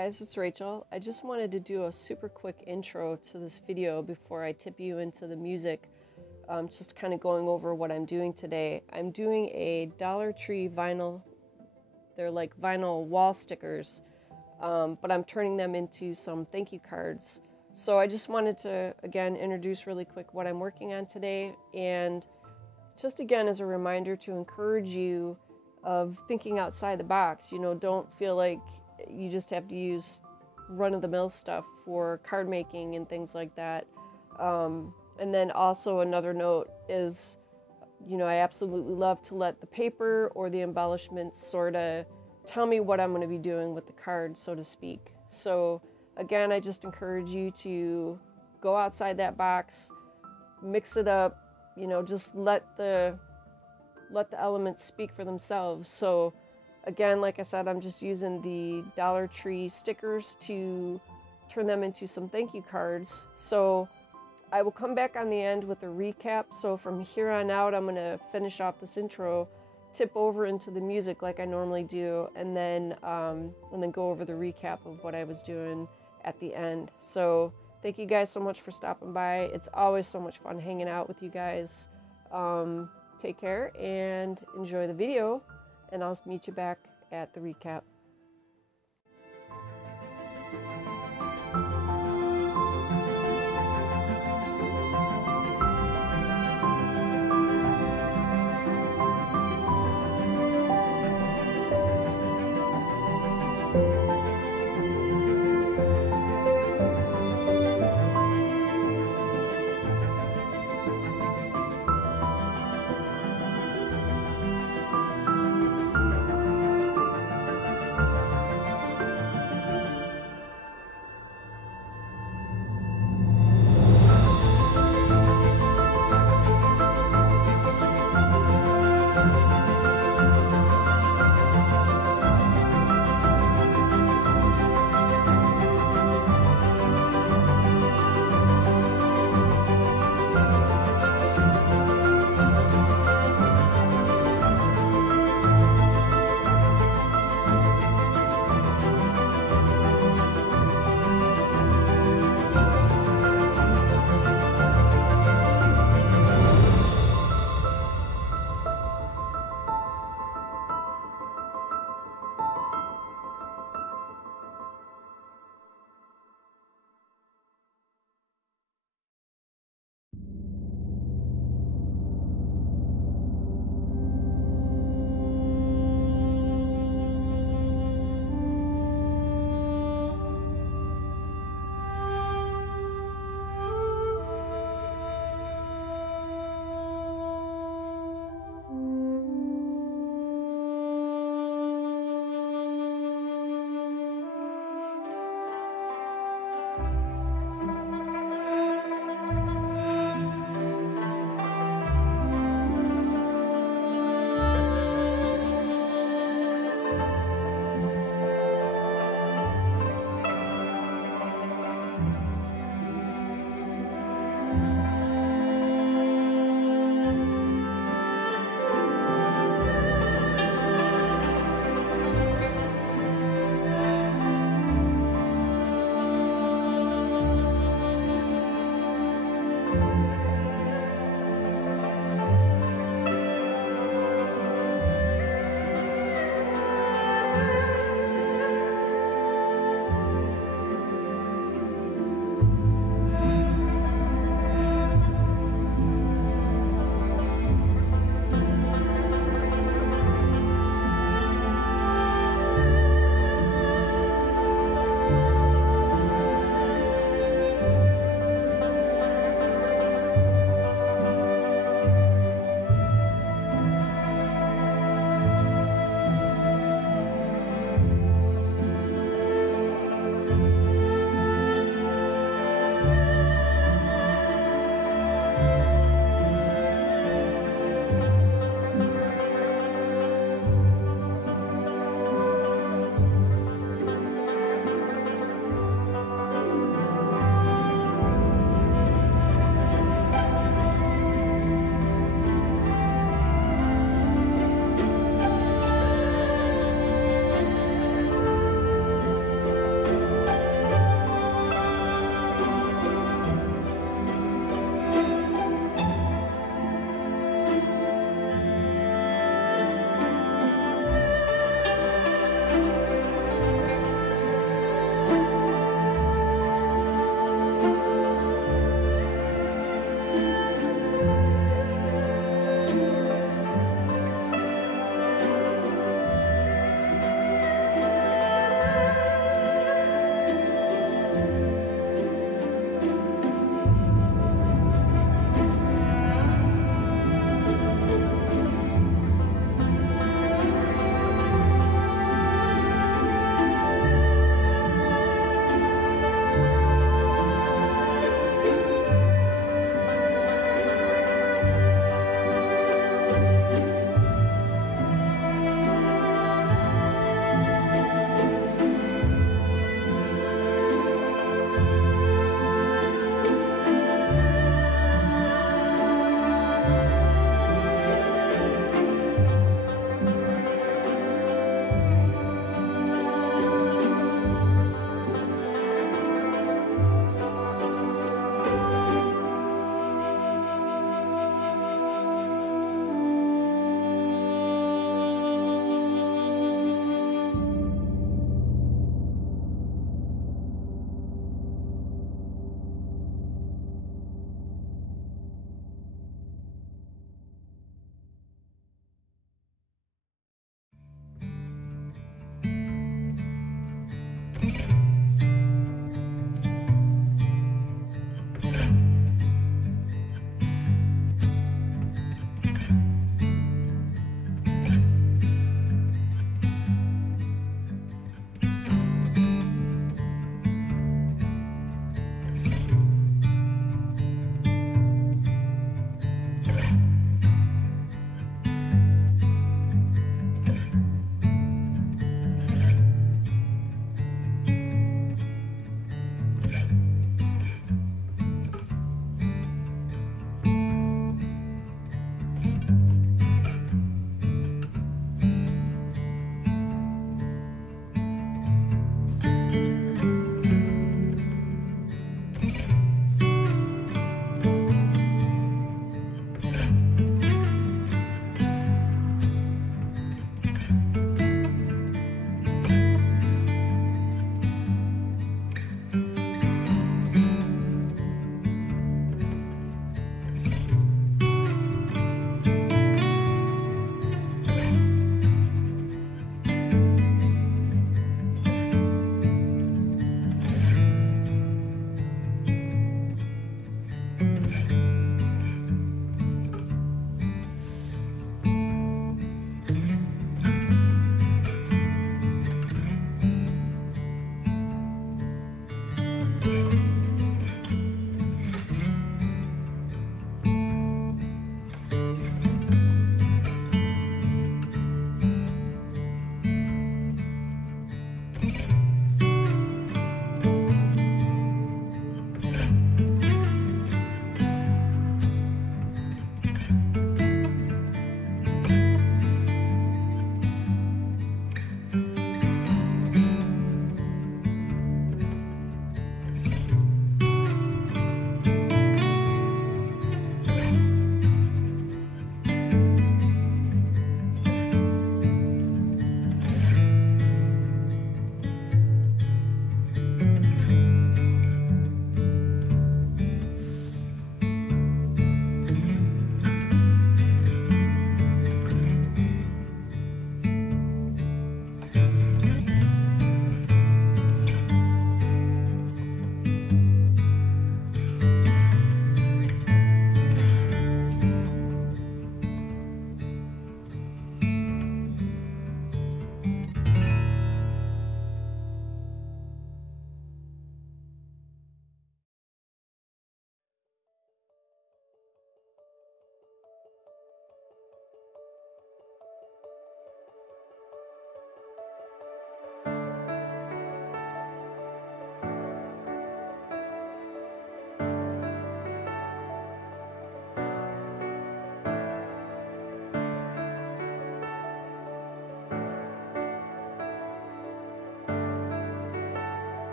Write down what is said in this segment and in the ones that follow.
guys, it's Rachel. I just wanted to do a super quick intro to this video before I tip you into the music. Just kind of going over what I'm doing today. I'm doing a Dollar Tree vinyl. They're like vinyl wall stickers, but I'm turning them into some thank you cards. So I just wanted to, again, introduce really quick what I'm working on today. And just again, as a reminder to encourage you of thinking outside the box. You know, don't feel like you just have to use run-of-the-mill stuff for card making and things like that. And then also another note is, you know, I absolutely love to let the paper or the embellishments sort of tell me what I'm going to be doing with the card, so to speak. So again, I just encourage you to go outside that box, mix it up, you know, just let the elements speak for themselves. So again, like I said, I'm just using the Dollar Tree stickers to turn them into some thank you cards. So I will come back on the end with a recap. So from here on out, I'm going to finish off this intro, tip over into the music like I normally do, and then go over the recap of what I was doing at the end. So thank you guys so much for stopping by. It's always so much fun hanging out with you guys. Take care and enjoy the video, and I'll meet you back at the recap.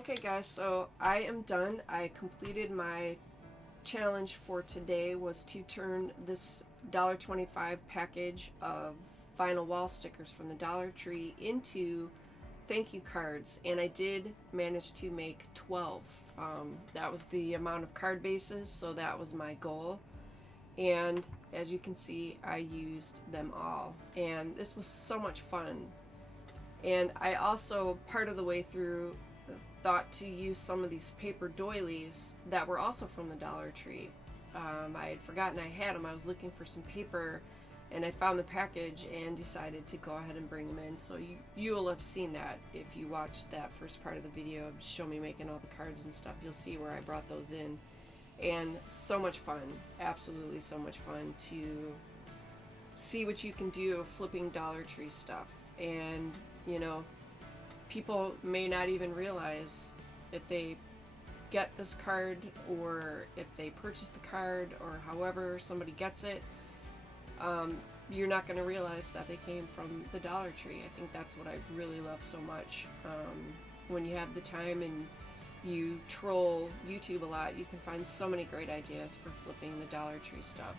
Okay guys, so I am done. I completed my challenge for today, was to turn this $1.25 package of vinyl wall stickers from the Dollar Tree into thank you cards, and I did manage to make 12. That was the amount of card bases, so that was my goal. And as you can see, I used them all, and this was so much fun. And I also, part of the way through, thought to use some of these paper doilies that were also from the Dollar Tree. I had forgotten I had them. I was looking for some paper and I found the package and decided to go ahead and bring them in. So you will have seen that if you watched that first part of the video, show me making all the cards and stuff. You'll see where I brought those in. And so much fun, absolutely so much fun to see what you can do flipping Dollar Tree stuff. And you know, people may not even realize if they get this card or if they purchase the card or however somebody gets it, you're not going to realize that they came from the Dollar Tree. I think that's what I really love so much. When you have the time and you troll YouTube a lot, you can find so many great ideas for flipping the Dollar Tree stuff.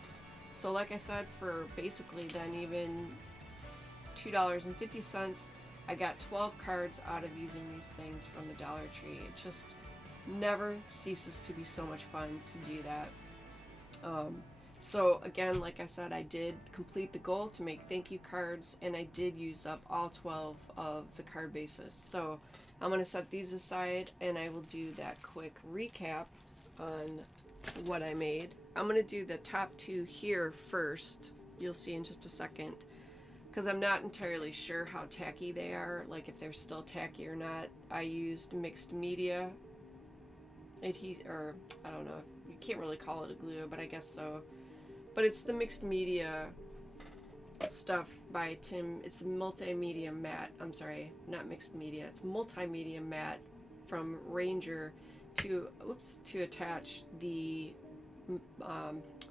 So like I said, for basically then even $2.50, I got 12 cards out of using these things from the Dollar Tree. It just never ceases to be so much fun to do that. So again, like I said, I did complete the goal to make thank you cards, and I did use up all 12 of the card bases. So I'm going to set these aside and I will do that quick recap on what I made. I'm going to do the top two here first. You'll see in just a second, because I'm not entirely sure how tacky they are, like if they're still tacky or not. I used mixed media adhesive, or I don't know, you can't really call it a glue, but I guess so. But it's the mixed media stuff by Tim. It's multimedia matte. I'm sorry, not mixed media. It's multimedia matte from Ranger to attach the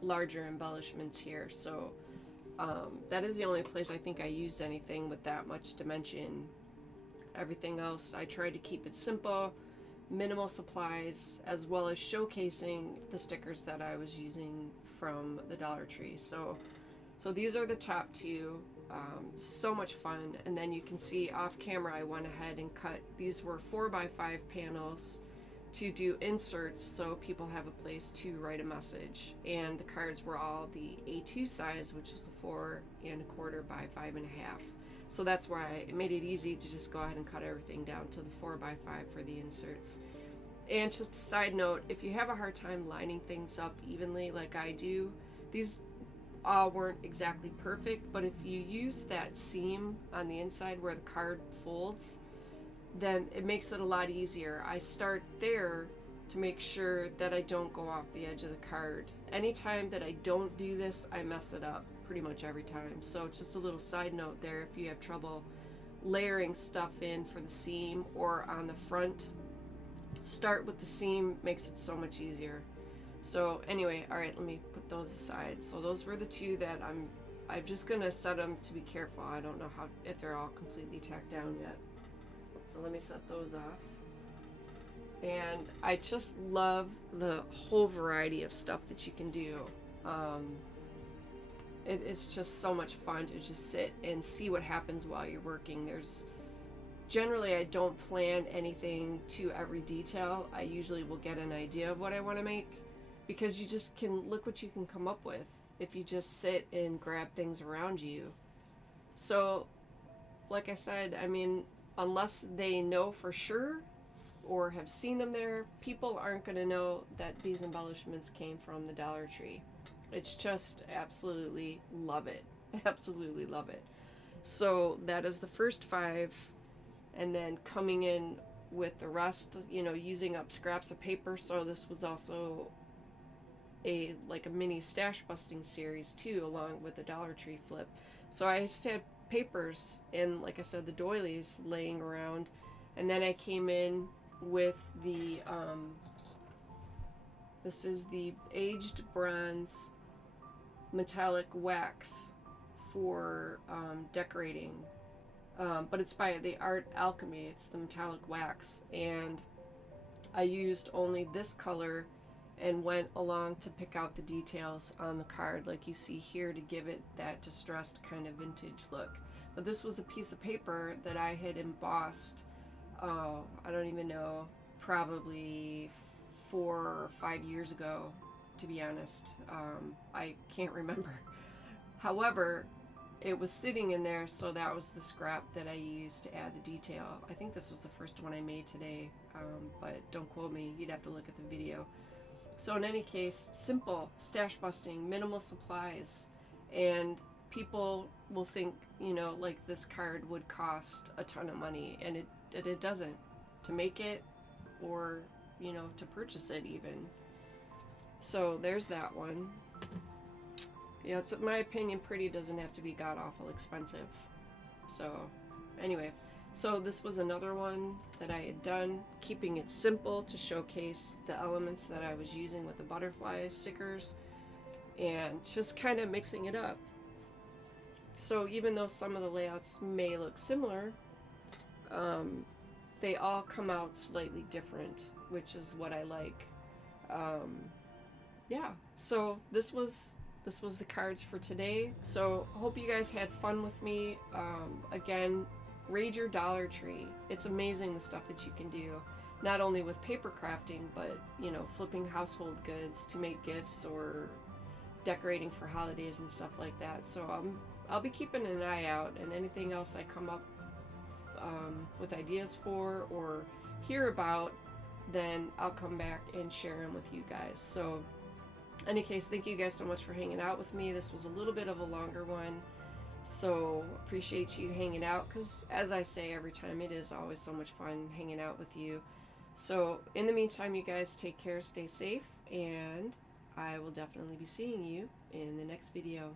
larger embellishments here. So that is the only place I think I used anything with that much dimension. Everything else, I tried to keep it simple, minimal supplies, as well as showcasing the stickers that I was using from the Dollar Tree. So these are the top two. So much fun. And then you can see off camera I went ahead and cut, these were 4x5 panels to do inserts so people have a place to write a message. And the cards were all the A2 size, which is the 4 1/4 by 5 1/2. So that's why it made it easy to just go ahead and cut everything down to the 4x5 for the inserts. And just a side note, if you have a hard time lining things up evenly like I do, these all weren't exactly perfect, but if you use that seam on the inside where the card folds, then it makes it a lot easier. I start there to make sure that I don't go off the edge of the card. Anytime that I don't do this, I mess it up pretty much every time. So just a little side note there, if you have trouble layering stuff in for the seam or on the front, start with the seam, makes it so much easier. So anyway, all right, let me put those aside. So those were the two that I'm just gonna set them to be careful. I don't know if they're all completely tacked down yet. So let me set those off. And I just love the whole variety of stuff that you can do. It's just so much fun to just sit and see what happens while you're working. Generally I don't plan anything to every detail. I usually will get an idea of what I want to make, because you just can look what you can come up with if you just sit and grab things around you. So like I said, I mean, unless they know for sure or have seen them there, people aren't going to know that these embellishments came from the Dollar Tree. It's just absolutely love it. Absolutely love it. So that is the first 5, and then coming in with the rest, you know, using up scraps of paper. So this was also like a mini stash busting series too, along with the Dollar Tree flip. So I just had papers and, like I said, the doilies laying around, and then I came in with the this is the aged bronze metallic wax for decorating, but it's by the Art Alchemy. It's the metallic wax, and I used only this color and went along to pick out the details on the card like you see here to give it that distressed kind of vintage look. But this was a piece of paper that I had embossed, I don't even know, probably 4 or 5 years ago, to be honest. I can't remember. However, it was sitting in there, so that was the scrap that I used to add the detail. I think this was the first one I made today, but don't quote me, you'd have to look at the video. So in any case, simple, stash busting, minimal supplies, and people will think, you know, like this card would cost a ton of money, and it doesn't, to make it or, you know, to purchase it even. So there's that one. Yeah, it's, in my opinion, pretty doesn't have to be god-awful expensive. So anyway, so this was another one that I had done, keeping it simple to showcase the elements that I was using with the butterfly stickers and just kind of mixing it up. So even though some of the layouts may look similar, they all come out slightly different, which is what I like. Yeah, so this was the cards for today. So hope you guys had fun with me. Again, raid your Dollar Tree. It's amazing the stuff that you can do, not only with paper crafting, but, you know, flipping household goods to make gifts or decorating for holidays and stuff like that. So I'll be keeping an eye out, and anything else I come up with ideas for or hear about, then I'll come back and share them with you guys. So in any case, thank you guys so much for hanging out with me. This was a little bit of a longer one, so appreciate you hanging out, because as I say every time, it is always so much fun hanging out with you. So in the meantime, you guys take care, stay safe, and I will definitely be seeing you in the next video.